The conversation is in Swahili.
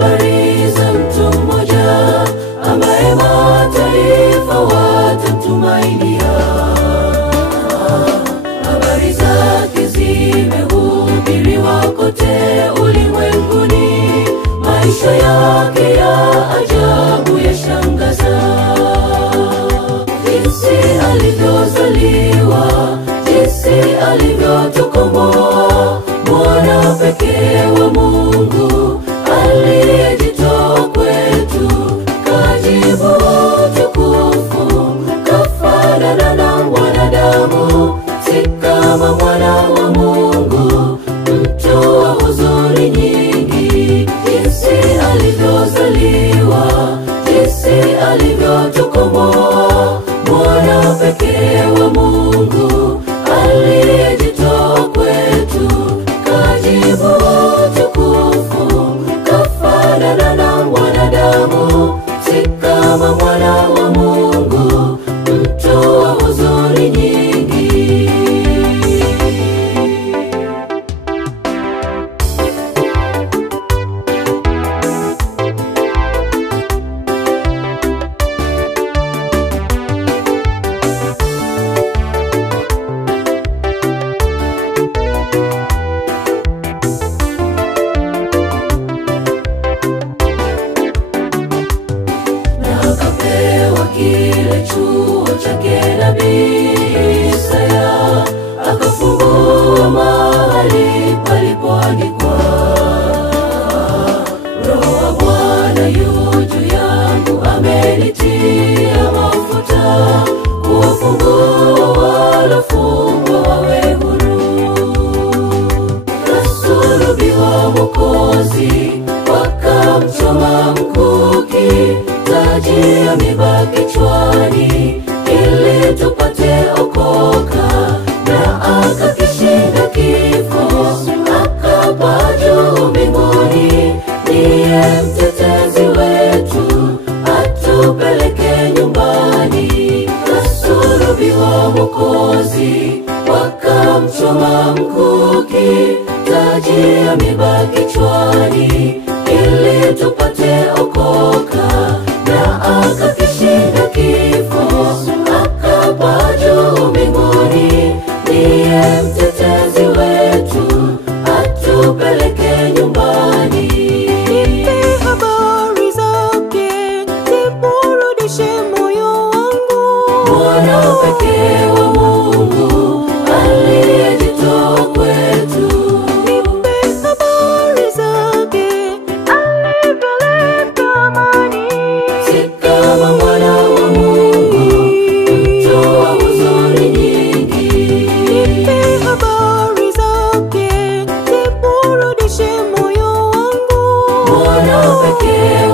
habari za mtu mmoja ambaye mataifa watamtumainia. Habari zake zimehubiriwa kote ulimwenguni, maisha yake ya ajabu yashangaza. Jinsi alivyozaliwa, jinsi alivyotukomboa, mwana pekee wa Mungu aliyejitoa kwetu, kajibu tukufu, kafanana na mwanadamu, si kama mwana wa Mungu, mtu wa huzuni nyingi. Jinsi alivyozaliwa, jinsi alivyotukomboa, mwana pekee wa Mungu aliyejitoa kwetu, kajibu tukufu, kafanana na mwanadamu, si kama mwana wa Mungu, mtu wa huzuni nyingi. Kile chuo chake Nabii Isaya, akafungua mahali palipoandikwa, Roho wa Bwana yu juu yangu, amenitia mafuta kuwafungua walofungwa wawe huru. Kasulubiwa Mwokozi, wakamchoma mkuki, taji ya miba kichwani, ili tupate okoka, na akakishinda kifo, akapaa juu mbinguni. Ndiye mtetezi wetu, atupeleke nyumbani. Kasulubiwa Mwokozi, wakamchoma mkuki, taji ya miba kichwani, ili tupate okoka, na akakishinda kifo, akapaa juu mbinguni. Ndiye mtetezi wetu, atupeleke nyumbani. Nipe habari zake, ziburudishe moyo wangu. Mwana pekee wa Mungu aliyejitoa kwetu. Nipe habari zake, alivyoleta amani, si kama mwana wa Mungu, mtu wa huzuni nyingi. nipe habari zake, ziburudishe moyo wangu. Mwana pekee